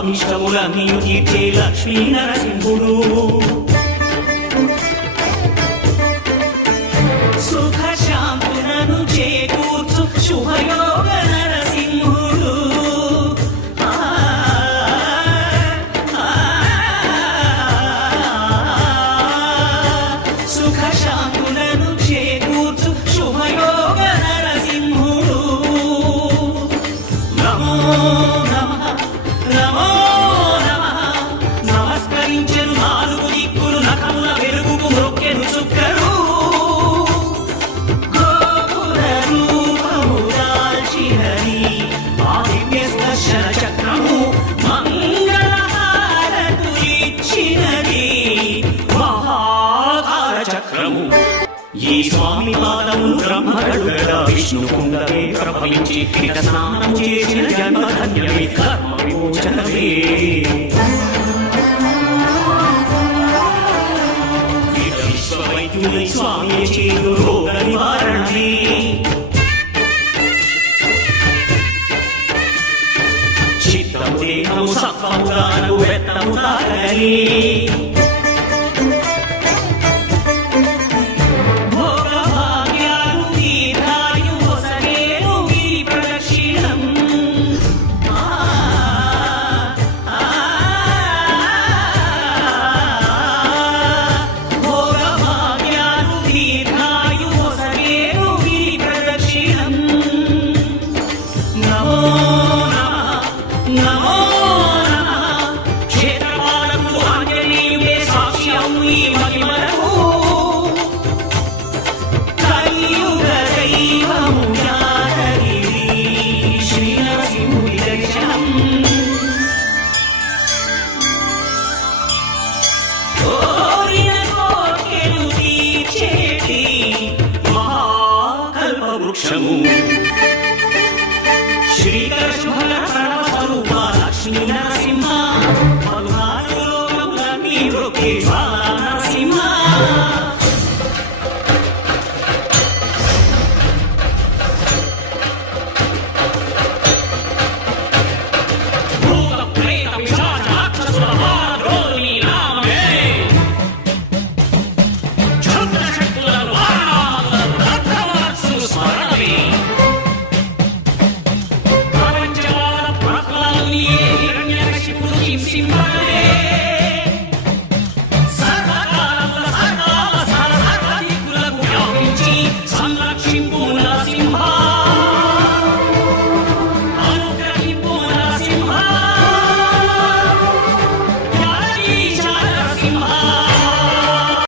అభిష్టములన్నీయు తీర్చే లక్ష్మీ నరసింహుడు సుఖ శాంతులను చేకూర్చు శుభయోగ నరసింహుడు సుఖ శాంతులను చేకూర్చు శుభయోగ నరసింహుడు నమో నమః నమో నమః నమస్కరించెను నాలుగు దిక్కులు నఖముల వెలుగుకు మ్రొక్కెను చుక్కలు గోపుర రూపము దాల్చినది ఆ దివ్య దర్శన చక్రము మంగళహారతులిచ్చినది మహాకార చక్రము ఈ స్వామి పాదమును బ్రహ్మగడుగగా విష్ణు కుండమే ప్రభవించి పిట స్నానము చేసిన జన్మధన్యమే కర్మ విమోచనమే విశ్వవైద్యులై స్వామి చేదు రోగ నివారణమే చిత్తము దేహము సత్వముగాను వెత్తము తాగలే నమో